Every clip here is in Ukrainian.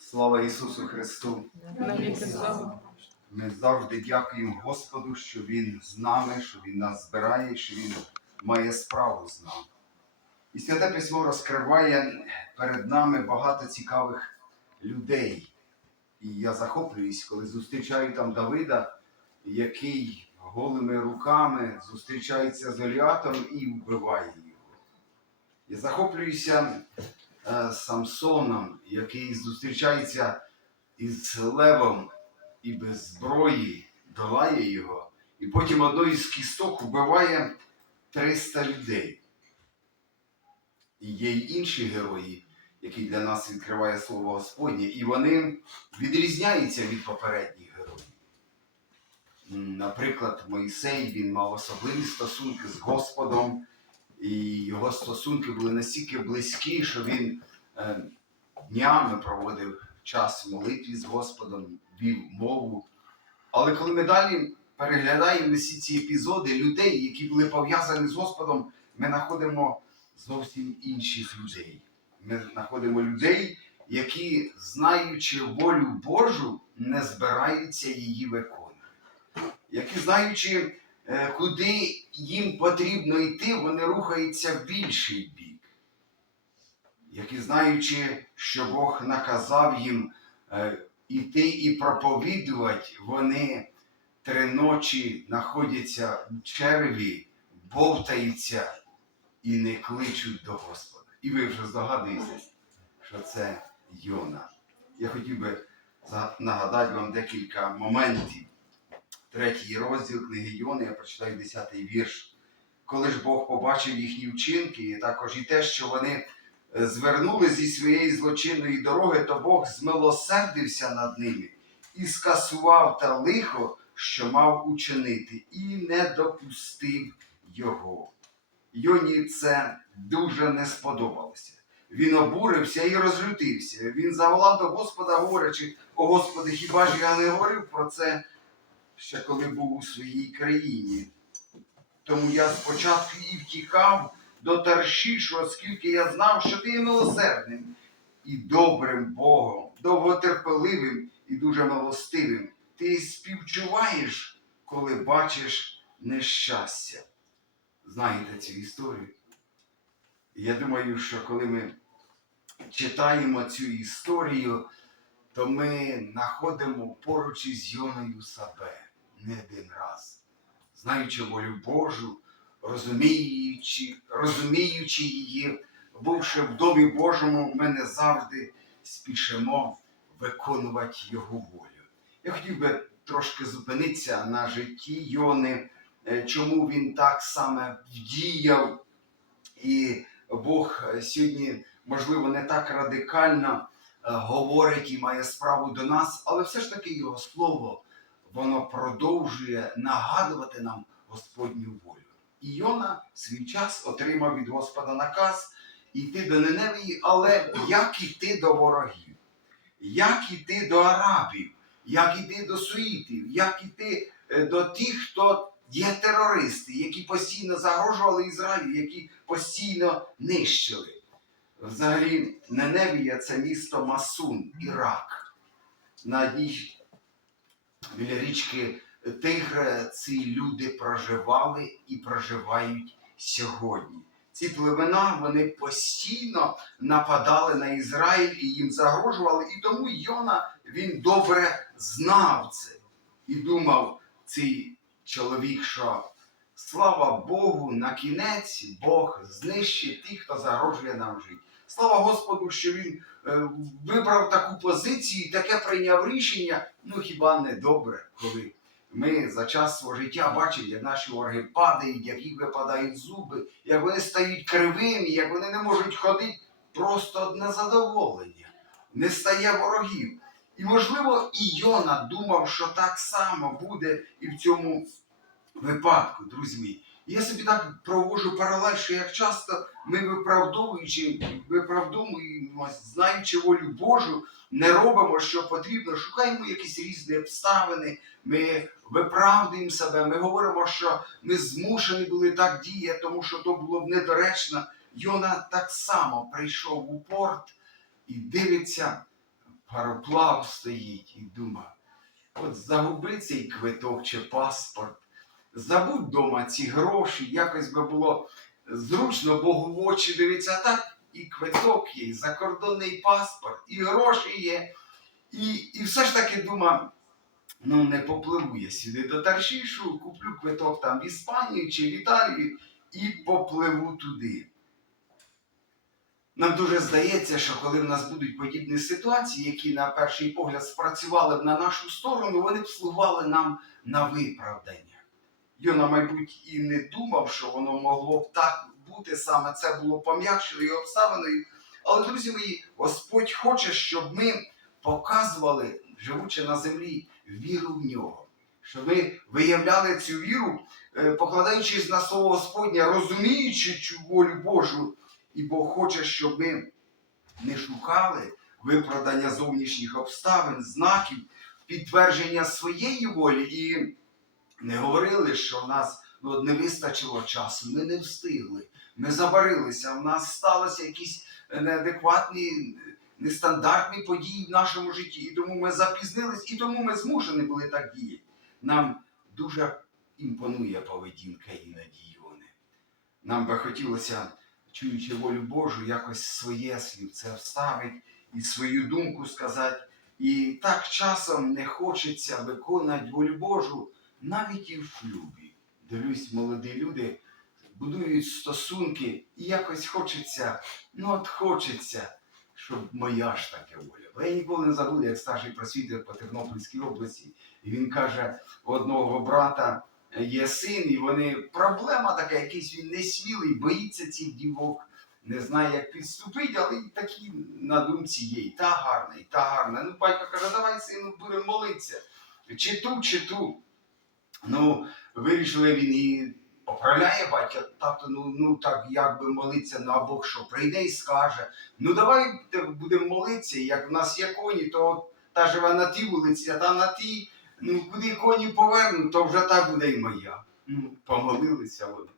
Слава Ісусу Христу! Ми завжди дякуємо Господу, що Він з нами, що Він нас збирає, що Він має справу з нами. І Святе Письмо розкриває перед нами багато цікавих людей. І я захоплююсь, коли зустрічаю там Давида, який голими руками зустрічається з Оліатом і вбиває його. Я захоплююся Самсоном, який зустрічається із Левом і без зброї долає його, і потім одною з кісток вбиває 300 людей. І є й інші герої, які для нас відкриває слово Господнє, і вони відрізняються від попередніх героїв. Наприклад, Мойсей він мав особливі стосунки з Господом, і його стосунки були настільки близькі, що він е, днями проводив час в молитві з Господом, вів мову. Але коли ми далі переглядаємо всі ці епізоди людей, які були пов'язані з Господом, ми знаходимо зовсім інших людей. Ми знаходимо людей, які, знаючи волю Божу, не збираються її виконувати. Які, знаючи, куди їм потрібно йти, вони рухаються в інший бік які знаючи, що Бог наказав їм е, іти і проповідувати, вони три ночі знаходяться в черві, бовтаються і не кличуть до Господа. І ви вже здогадуєтесь, що це Йона. Я хотів би нагадати вам декілька моментів. Третій розділ книги Йони, я прочитаю 10-й вірш. Коли ж Бог побачив їхні вчинки, і також і те, що вони е, звернули зі своєї злочинної дороги, то Бог змилосердився над ними і скасував те лихо, що мав учинити, і не допустив його. Йоні це дуже не сподобалося. Він обурився і розлютився. Він заволав до Господа, говорячи, о Господи, хіба ж я не говорив про це ще коли був у своїй країні? Тому я спочатку і втікав до Таршішу, оскільки я знав, що ти є милосердним і добрим Богом, довготерпеливим і дуже милостивим. Ти співчуваєш, коли бачиш нещастя. Знаєте цю історію? Я думаю, що коли ми читаємо цю історію, то ми знаходимо поруч із Йоною себе не один раз, знаючи волю Божу, розуміючи, розуміючи її, бувши в домі Божому, ми не завжди спішимо виконувати Його волю. Я хотів би трошки зупинитися на житті Йони, е, чому він так саме вдіяв, і Бог е, сьогодні, можливо, не так радикально е, говорить і має справу до нас, але все ж таки його слово воно продовжує нагадувати нам Господню волю. І Йона свій час отримав від Господа наказ іти до Неневії, але як іти до ворогів, як іти до арабів, як іти до суїтів, як іти е, до тих, хто є терористи, які постійно загрожували Ізраїлю, які постійно нищили. Взагалі, Неневія це місто Масун, Ірак. На одній біля річки Тигра ці люди проживали і проживають сьогодні. Ці племена вони постійно нападали на Ізраїль і їм загрожували. І тому Йона він добре знав це і думав цей чоловік, що слава Богу, на кінець Бог знищить тих, хто загрожує нам жити. Слава Господу, що він е, вибрав таку позицію і таке прийняв рішення. Ну хіба не добре, коли ми за час свого життя бачимо, як наші вороги падають, як їх випадають зуби, як вони стають кривими, як вони не можуть ходити, просто одне задоволення. Не стає ворогів. І, можливо, і Йона думав, що так само буде і в цьому випадку, друзі мої. Я собі так проводжу паралель, що як часто ми виправдовуючи, виправдовуємо, знаючи волю Божу, не робимо, що потрібно, шукаємо якісь різні обставини, ми виправдуємо себе, ми говоримо, що ми змушені були так діяти, тому що то було б недоречно. Йона так само прийшов у порт і дивиться, пароплав стоїть і дума, от загуби цей квиток чи паспорт, забудь вдома ці гроші, якось би було зручно Богу в очі дивитися, а так і квиток є, і закордонний паспорт, і гроші є. І, і все ж таки дума, ну не попливу я сюди до Таршішу, куплю квиток там в Іспанію чи в Італію і попливу туди. Нам дуже здається, що коли в нас будуть подібні ситуації, які на перший погляд спрацювали б на нашу сторону, вони б слугували нам на виправдання. Йона, мабуть, і не думав, що воно могло б так бути, саме це було пом'якшеною обставиною. Але, друзі мої, Господь хоче, щоб ми показували, живучи на землі, віру в нього. Щоб ми виявляли цю віру, е, покладаючись на слово Господнє, розуміючи цю волю Божу. І Бог хоче, щоб ми не шукали виправдання зовнішніх обставин, знаків, підтвердження своєї волі і не говорили, що в нас ну, не вистачило часу, ми не встигли, ми забарилися, в нас сталися якісь неадекватні, нестандартні події в нашому житті, і тому ми запізнились, і тому ми змушені були так діяти. Нам дуже імпонує поведінка іноді Йони. Нам би хотілося, чуючи волю Божу, якось своє слівце вставити і свою думку сказати. І так часом не хочеться виконувати волю Божу навіть і в шлюбі. Дивлюсь, молоді люди будують стосунки, і якось хочеться, ну от хочеться, щоб моя ж таке воля. Бо я ніколи не забуду, як старший просвітер по Тернопільській області, і він каже, у одного брата є син, і вони проблема така, якийсь він несмілий, боїться цих дівок, не знає, як підступити, але такі на думці є. І та гарна, і та гарна. Ну, батько каже, давай сину будемо молитися. Чи ту, чи ту. Ну, вирішили він і поправляє батька, тато, ну, ну так як би молитися, ну а Бог що прийде і скаже. Ну давай будемо молитися, як в нас є коні, то та живе на тій вулиці, а та на тій, ну куди коні повернуть, то вже та буде і моя. Ну, помолилися вони.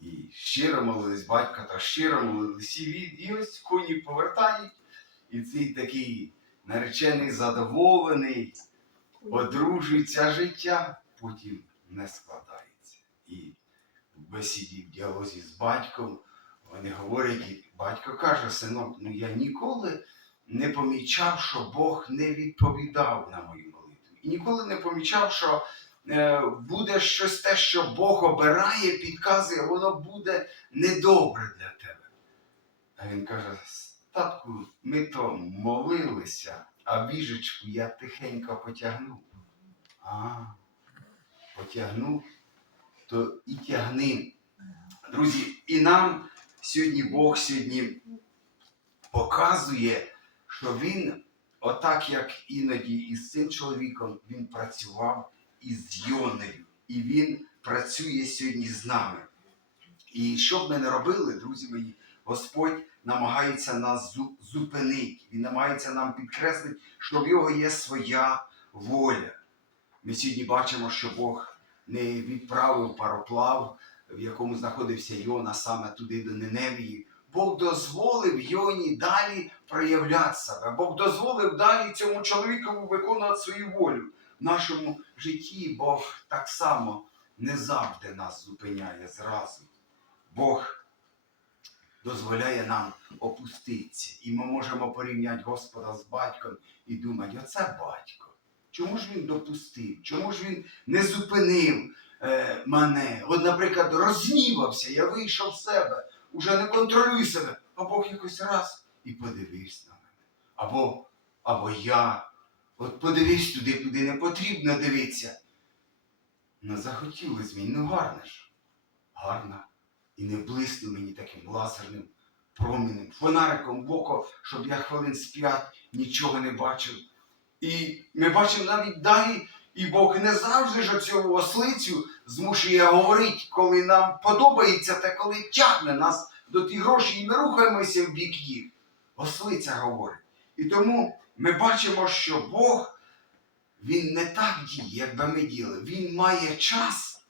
І щиро молились батька, та щиро молились. І ось коні повертають, і цей такий наречений задоволений, одружується життя, потім не складається. І в бесіді, в діалозі з батьком, вони говорять, і батько каже, синок, ну я ніколи не помічав, що Бог не відповідав на мою молитву. І ніколи не помічав, що е, буде щось те, що Бог обирає, підказує, воно буде недобре для тебе. А він каже: татку, ми то молилися, а віжечку я тихенько потягнув. А, потягнув, то і тягни. Друзі, і нам сьогодні Бог сьогодні показує, що він, отак як іноді із цим чоловіком, він працював із Йонею. І він працює сьогодні з нами. І що б ми не робили, друзі мої, Господь намагається нас зупинити. Він намагається нам підкреслити, що в його є своя воля. Ми сьогодні бачимо, що Бог не відправив пароплав, в якому знаходився Йона саме туди до Ниневії. Бог дозволив Йоні далі проявляти себе. Бог дозволив далі цьому чоловікові виконувати свою волю. В нашому житті Бог так само не завжди нас зупиняє зразу. Бог дозволяє нам опуститися. І ми можемо порівняти Господа з батьком і думати, оце батько. Чому ж він допустив? Чому ж він не зупинив е, мене? От, наприклад, розгнівався, я вийшов з себе, уже не контролюю себе, а Бог якось раз і подивився на мене. Або, або я. От подивись туди, куди не потрібно дивитися. Ну, захотілося мені, ну гарно ж. Гарно. І не блисне мені таким лазерним промінем, фонариком в око, щоб я хвилин з п'ять нічого не бачив. І ми бачимо навіть далі, і Бог не завжди ж цю ослицю змушує говорити, коли нам подобається те, коли тягне нас до тих грошей, і ми рухаємося в бік їх. Ослиця говорить. І тому ми бачимо, що Бог, Він не так діє, як би ми діяли. Він має час,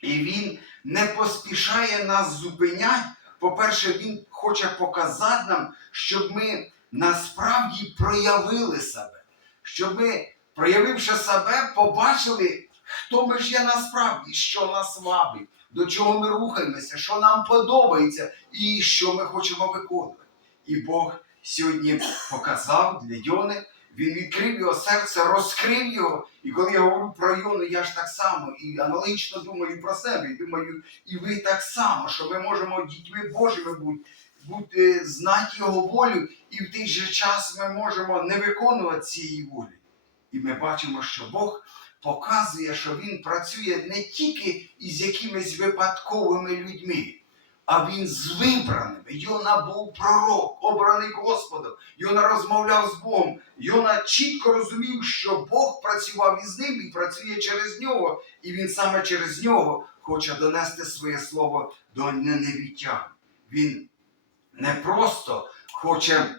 і Він не поспішає нас зупиняти. По-перше, Він хоче показати нам, щоб ми насправді проявили себе. Щоб ми, проявивши себе, побачили, хто ми ж є насправді, що нас вабить, до чого ми рухаємося, що нам подобається і що ми хочемо виконувати. І Бог сьогодні показав для Йони, він відкрив його серце, розкрив його. І коли я говорю про Йону, я ж так само і аналогічно думаю про себе. І думаю, і ви так само, що ми можемо дітьми Божими бути, бути знати його волю, і в той же час ми можемо не виконувати цієї волі. І ми бачимо, що Бог показує, що Він працює не тільки із якимись випадковими людьми, а він з вибраними. Йона був пророк, обраний Господом. Йона розмовляв з Богом. Йона чітко розумів, що Бог працював із ним і працює через нього, і він саме через нього хоче донести своє слово до неневітян. Він не просто хоче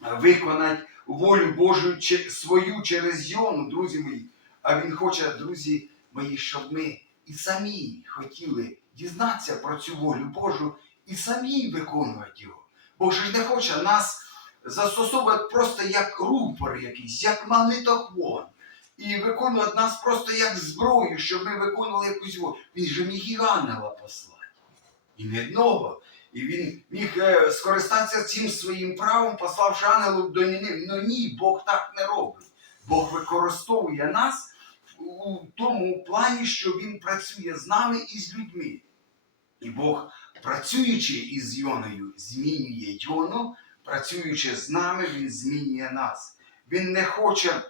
виконати волю Божу свою через Йону, друзі мої, а він хоче, друзі мої, щоб ми і самі хотіли дізнатися про цю волю Божу і самі виконувати його. Бог ж не хоче нас застосовувати просто як рупор якийсь, як магнитофон. І виконувати нас просто як зброю, щоб ми виконували якусь волю. Він же міг і ангела послати. І не одного. І він міг е, скористатися цим своїм правом, пославши ангелу до Нінив. Ну ні, Бог так не робить. Бог використовує нас у тому плані, що Він працює з нами і з людьми. І Бог, працюючи із Йоною, змінює Йону, працюючи з нами, Він змінює нас. Він не хоче,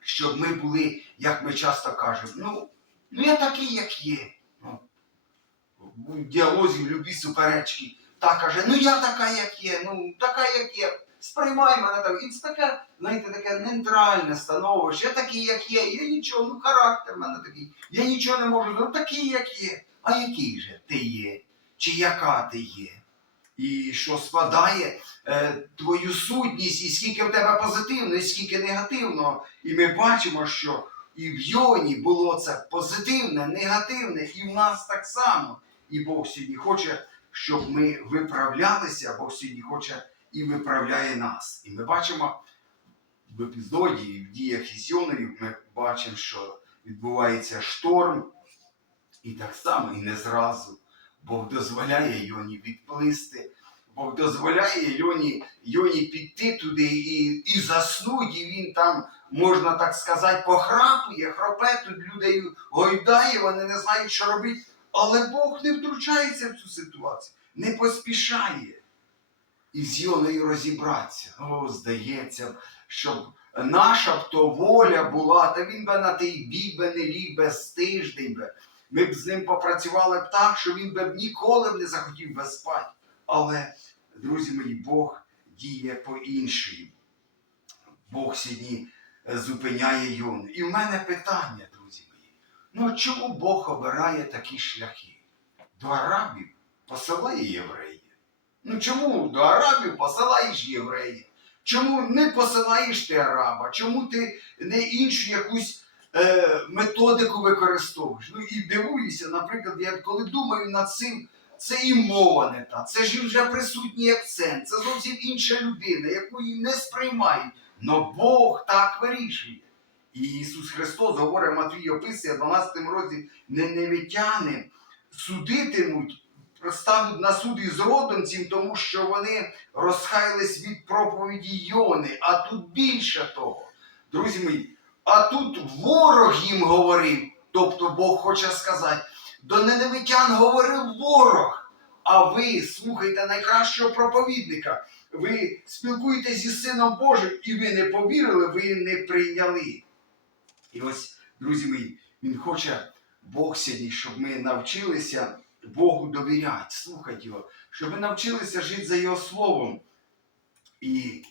щоб ми були, як ми часто кажемо, ну, ну я такий, як є. В діалозі, в любі суперечки. Та каже, ну я така, як є, ну така, як є. Сприймай мене так. І це таке, знаєте, таке нейтральне становище. Я такий, як є, я нічого, ну характер в мене такий. Я нічого не можу, ну такий, як є. А який же ти є? Чи яка ти є? І що складає е, твою сутність, і скільки в тебе позитивного, і скільки негативного. І ми бачимо, що і в Йоні було це позитивне, негативне, і в нас так само. І Бог сьогодні хоче, щоб ми виправлялися, Бог сьогодні хоче і виправляє нас. І ми бачимо в епізоді, в діях із Йоною, ми бачимо, що відбувається шторм, і так само, і не зразу. Бог дозволяє Йоні відплисти. Бог дозволяє Йоні, Йоні піти туди і, і заснуть, і він там, можна так сказати, похрапує, хропе, тут людей гойдає, вони не знають, що робити. Але Бог не втручається в цю ситуацію, не поспішає із Йоною розібратися. О, здається, щоб наша б то воля була, та він би на той бік би не ліг без тиждень би. Ми б з ним попрацювали б так, що він би ніколи б не захотів би спати. Але, друзі мої, Бог діє по-іншому. Бог сьогодні е, зупиняє Йону. І в мене питання, Ну чому Бог обирає такі шляхи? До арабів посилає євреїв. Ну чому до арабів посилаєш євреїв? Чому не посилаєш ти араба? Чому ти не іншу якусь е, методику використовуєш? Ну і дивуюся, наприклад, я коли думаю над цим, це і мова не та, це ж вже присутній акцент, це зовсім інша людина, яку не сприймають. Но Бог так вирішує. І Ісус Христос говорить, Матвій описує 12 розділі, неневітяни судитимуть, стануть на суд із родинців, тому що вони розхайлись від проповіді Йони, а тут більше того. Друзі мої, а тут ворог їм говорив, тобто Бог хоче сказати, до неневитян говорив ворог, а ви слухайте найкращого проповідника. Ви спілкуєтесь зі Сином Божим, і ви не повірили, ви не прийняли. І ось, друзі мої, Він хоче, Бог сьогодні, щоб ми навчилися Богу довіряти, слухати Його, щоб ми навчилися жити за Його Словом. І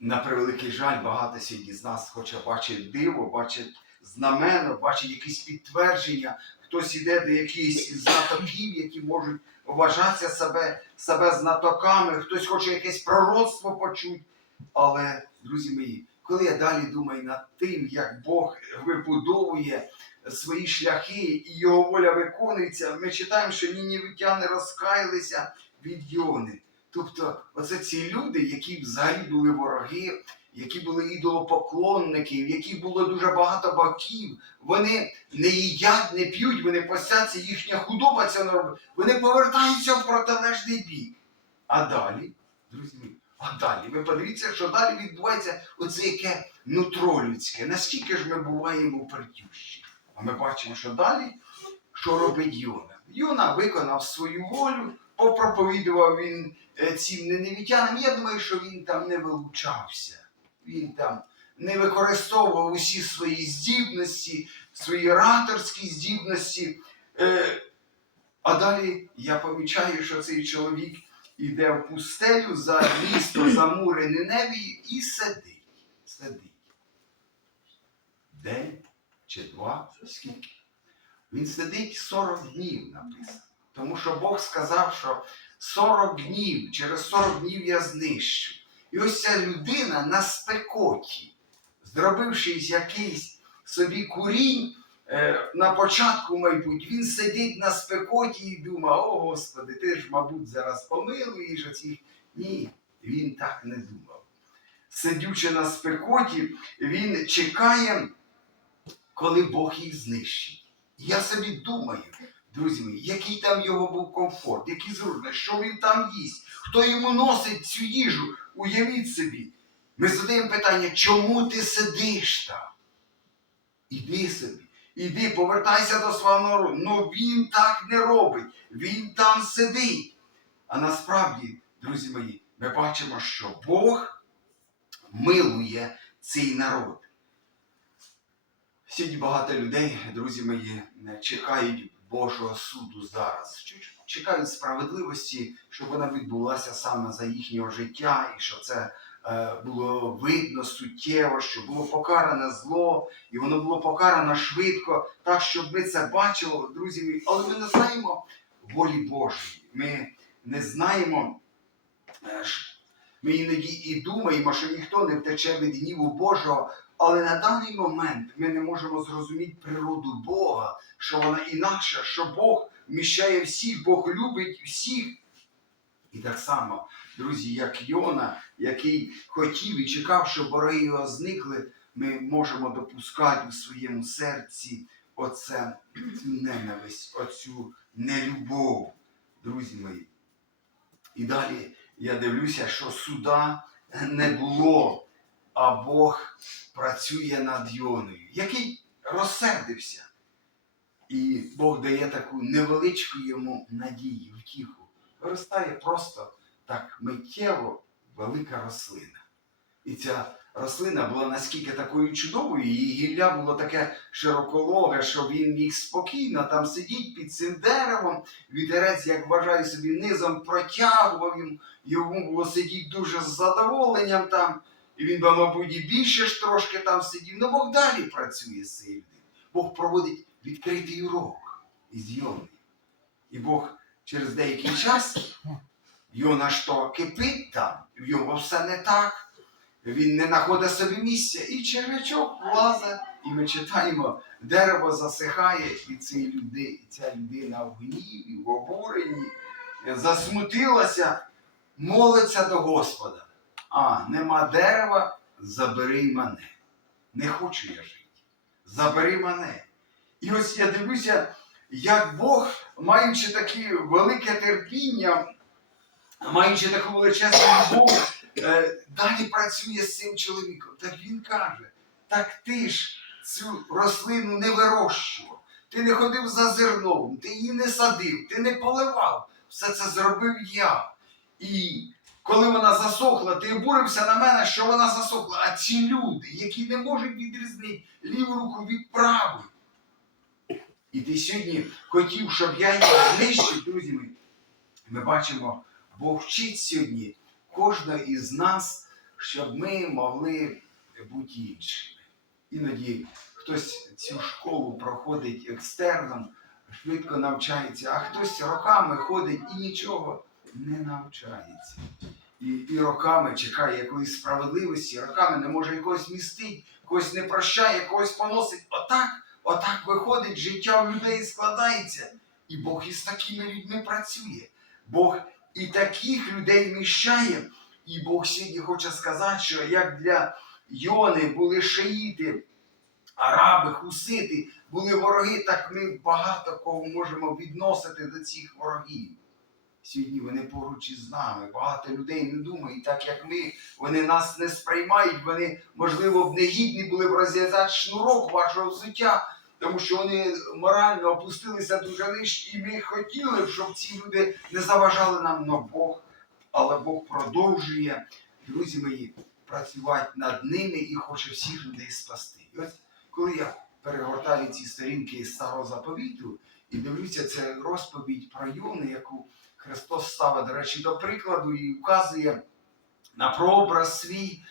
на превеликий жаль, багато сьогодні з нас хоче бачити диво, бачить знамено, бачить якісь підтвердження. Хтось іде до якихось знатоків, які можуть вважатися себе, себе знатоками, хтось хоче якесь пророцтво почути. Але, друзі мої, коли я далі думаю над тим, як Бог вибудовує свої шляхи і його воля виконується, ми читаємо, що нінівитяни розкаялися від Йони. Тобто, оце ці люди, які взагалі були вороги, які були ідолопоклонники, в яких було дуже багато баків, вони не їдять, не п'ють, вони постяться, їхня худоба це не робить. Вони повертаються в протилежний бік. А далі, друзі а далі, ви подивіться, що далі відбувається оце яке нутро людське. Наскільки ж ми буваємо притющі? А ми бачимо, що далі, що робить Йона. Йона виконав свою волю, попроповідував він е, цим неневітянам. Я думаю, що він там не вилучався. Він там не використовував усі свої здібності, свої ораторські здібності. Е, а далі я помічаю, що цей чоловік іде в пустелю за місто, за мури Ниневії і сидить. Сидить. День чи два, скільки? Він сидить 40 днів написано. Тому що Бог сказав, що 40 днів, через 40 днів я знищу. І ось ця людина на спекоті, зробивши якийсь собі курінь, на початку, мабуть, він сидить на спекоті і думає, о Господи, ти ж, мабуть, зараз помилуєш оцих. Ні, він так не думав. Сидючи на спекоті, він чекає, коли Бог їх знищить. Я собі думаю, друзі мої, який там його був комфорт, які зручно, що він там їсть, хто йому носить цю їжу, уявіть собі. Ми задаємо питання, чому ти сидиш там? Іди собі, іди, повертайся до свого народу. Ну він так не робить, він там сидить. А насправді, друзі мої, ми бачимо, що Бог милує цей народ. Сьогодні багато людей, друзі мої, чекають Божого суду зараз. Чекають справедливості, щоб вона відбулася саме за їхнього життя, і що це було видно суттєво, що було покаране зло, і воно було покарано швидко, так, щоб ми це бачили, друзі мої. Але ми не знаємо волі Божої. Ми не знаємо. е, Ми іноді і думаємо, що ніхто не втече від гніву Божого, але на даний момент ми не можемо зрозуміти природу Бога, що вона інакша, що Бог вміщає всіх, Бог любить всіх. І так само, друзі, як Йона, який хотів і чекав, щоб вороги його зникли, ми можемо допускати у своєму серці оце, ненависть, оцю нелюбов, друзі мої. І далі я дивлюся, що суда не було, а Бог працює над Йоною, який розсердився. І Бог дає таку невеличку йому надію, втіху. Виростає просто так миттєво велика рослина. І ця рослина була наскільки такою чудовою, її гілля було таке широкологе, що він міг спокійно там сидіти під цим деревом. Вітерець, як вважаю собі, низом протягував їм, йому було сидіти дуже з задоволенням там. І він би, мабуть, і більше ж трошки там сидів. Ну Бог далі працює з цією людиною. Бог проводить відкритий урок із Йоною. І Бог через деякий час Йона то кипить там, в його все не так. Він не знаходить собі місця, і червячок влазить, і ми читаємо, дерево засихає, і цей люди, ця людина в гніві, в обуренні, засмутилася, молиться до Господа. А, нема дерева, забери мене. Не хочу я жити. Забери мене. І ось я дивлюся, як Бог, маючи таке велике терпіння, маючи таку величезну любов, е, далі працює з цим чоловіком. Так він каже: так ти ж цю рослину не вирощував, ти не ходив за зерном, ти її не садив, ти не поливав. Все це зробив я. І коли вона засохла, ти обурився на мене, що вона засохла. А ці люди, які не можуть відрізнити ліву руку від правої. І ти сьогодні хотів, щоб я їх знищив, друзі мої. Ми бачимо, Бог вчить сьогодні кожного із нас, щоб ми могли бути іншими. Іноді хтось цю школу проходить екстерном, швидко навчається, а хтось роками ходить і нічого не навчається. І, і роками чекає якоїсь справедливості, роками не може якогось містити, когось не прощає, когось поносить. Отак, отак виходить, життя в людей складається. І Бог із такими людьми працює. Бог І таких людей вміщає. І Бог сьогодні хоче сказати, що як для Йони були шиїти, араби, хусити, були вороги, так ми багато кого можемо відносити до цих ворогів. Сьогодні вони поруч із нами. Багато людей не думають, так як ми, вони нас не сприймають, вони, можливо, б негідні були б розв'язати шнурок вашого взуття, тому що вони морально опустилися дуже нижче, і ми хотіли б, щоб ці люди не заважали нам но Бог, але Бог продовжує, друзі мої, працювати над ними і хоче всіх людей спасти. І ось коли я перегортаю ці сторінки старого заповіту і дивлюся, це розповідь про Йони, яку Христос ставить, до речі, до прикладу і вказує на прообраз свій.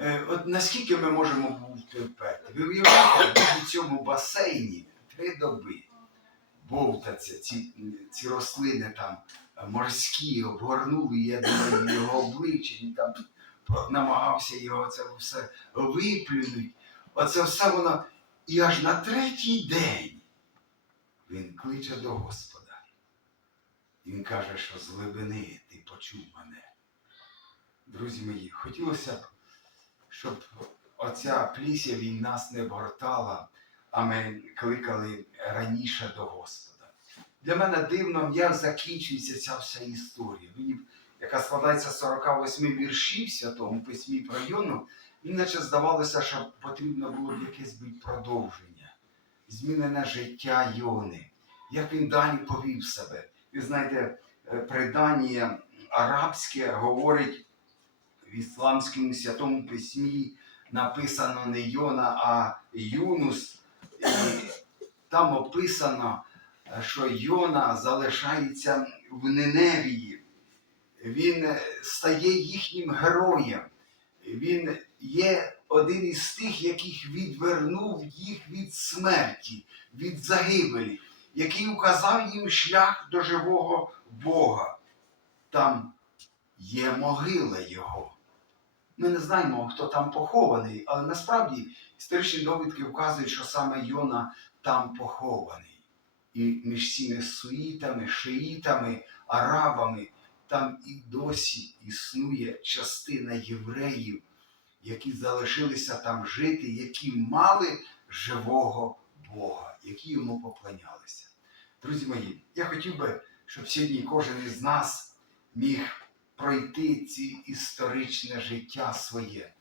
Е, От наскільки ми можемо бути вперті? Ви уявляєте, в цьому басейні три доби бовтаться ці, ці рослини там морські, обгорнули, я думаю, його обличчя, він там намагався його це все виплюнути. Оце все воно. І аж на третій день він кличе до Господа. Він каже, що з глибини ти почув мене. Друзі мої, хотілося б, щоб оця плісія він нас не обгортала, а ми кликали раніше до Господа. Для мене дивно, як закінчується ця вся історія. Мені, яка складається з 48 віршів Святому Письмі про Йону, мені наче здавалося, що потрібно було б якесь продовження, змінене життя Йони, як він далі повів себе. Ви знаєте, е, предання арабське говорить в ісламському святому письмі написано не Йона, а Юнус. І там описано, е, що Йона залишається в Ниневії. Він е, стає їхнім героєм. Він є один із тих, яких відвернув їх від смерті, від загибелі який указав їм шлях до живого Бога. Там є могила Його. Ми не знаємо, хто там похований, але насправді історичні довідки вказують, що саме Йона там похований. І між цими суїтами, шиїтами, арабами там і досі існує частина євреїв, які залишилися там жити, які мали живого Бога, які йому поклонялися. Друзі мої, я хотів би, щоб сьогодні кожен із нас міг пройти ці історичне життя своє,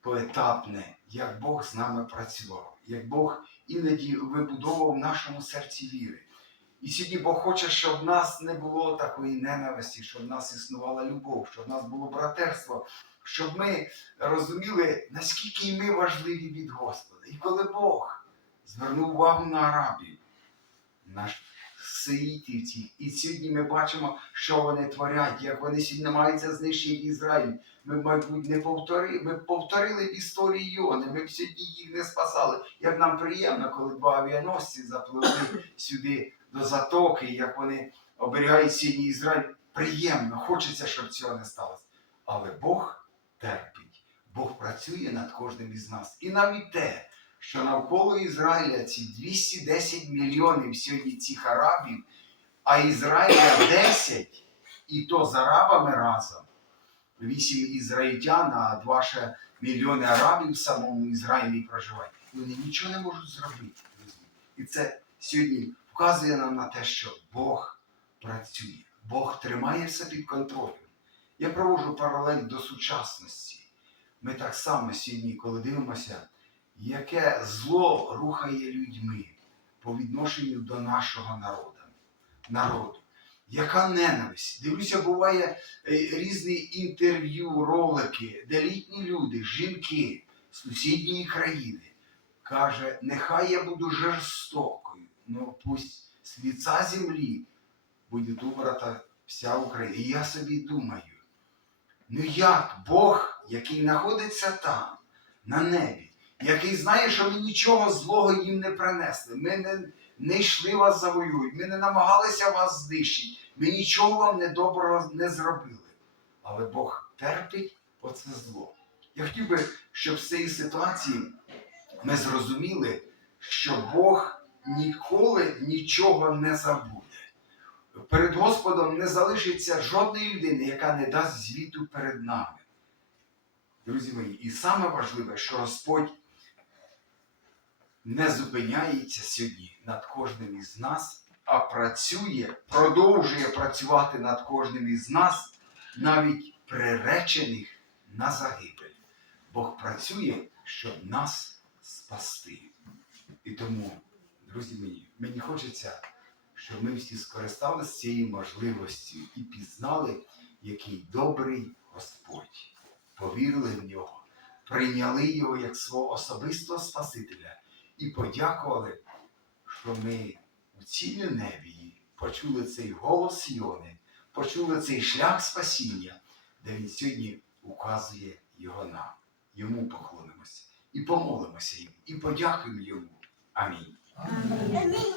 поетапне, як Бог з нами працював, як Бог іноді вибудовував в нашому серці віри. І сьогодні Бог хоче, щоб в нас не було такої ненависті, щоб в нас існувала любов, щоб в нас було братерство, щоб ми розуміли, наскільки ми важливі від Господа. І коли Бог звернув увагу на арабів, на сеїтівців, і сьогодні ми бачимо, що вони творять, як вони сьогодні намагаються знищити Ізраїль. Ми, мабуть, не повторили, ми повторили б історії Йони, ми б сьогодні їх не спасали. Як нам приємно, коли два авіаносці запливли сюди до затоки, як вони оберігають сьогодні Ізраїль. Приємно, хочеться, щоб цього не сталося. Але Бог терпить, Бог працює над кожним із нас. І навіть те, що навколо Ізраїля ці 210 мільйонів сьогодні цих арабів, а Ізраїля 10, і то з арабами разом. 8 ізраїльтян, а 2 ще мільйони арабів в самому Ізраїлі проживають. Вони нічого не можуть зробити. І це сьогодні вказує нам на те, що Бог працює, Бог тримає все під контролем. Я проводжу паралель до сучасності. Ми так само сьогодні, коли дивимося, яке зло рухає людьми по відношенню до нашого народу. народу. Яка ненависть? Дивлюся, буває е, різні інтерв'ю, ролики, де літні люди, жінки з сусідньої країни каже, нехай я буду жорстокою, но пусть з лица землі буде убрата вся Україна. І я собі думаю, ну як Бог, який знаходиться там, на небі, який знає, що ми нічого злого їм не принесли. Ми не, не йшли вас завоюють, ми не намагалися вас знищити, ми нічого вам недоброго не зробили. Але Бог терпить оце зло. Я хотів би, щоб з цієї ситуації ми зрозуміли, що Бог ніколи нічого не забуде. перед Господом не залишиться жодної людини, яка не дасть звіту перед нами. Друзі мої, і саме важливе, що Господь не зупиняється сьогодні над кожним із нас, а працює, продовжує працювати над кожним із нас, навіть приречених на загибель. Бог працює, щоб нас спасти. І тому, друзі мої, мені хочеться, щоб ми всі скористалися цією можливістю і пізнали, який добрий Господь. Повірили в нього, прийняли його як свого особистого Спасителя і подякували, що ми у цілі небі почули цей голос Йони, почули цей шлях спасіння, де він сьогодні указує його нам. Йому поклонимося і помолимося йому, і подякуємо йому. Амінь. Амінь.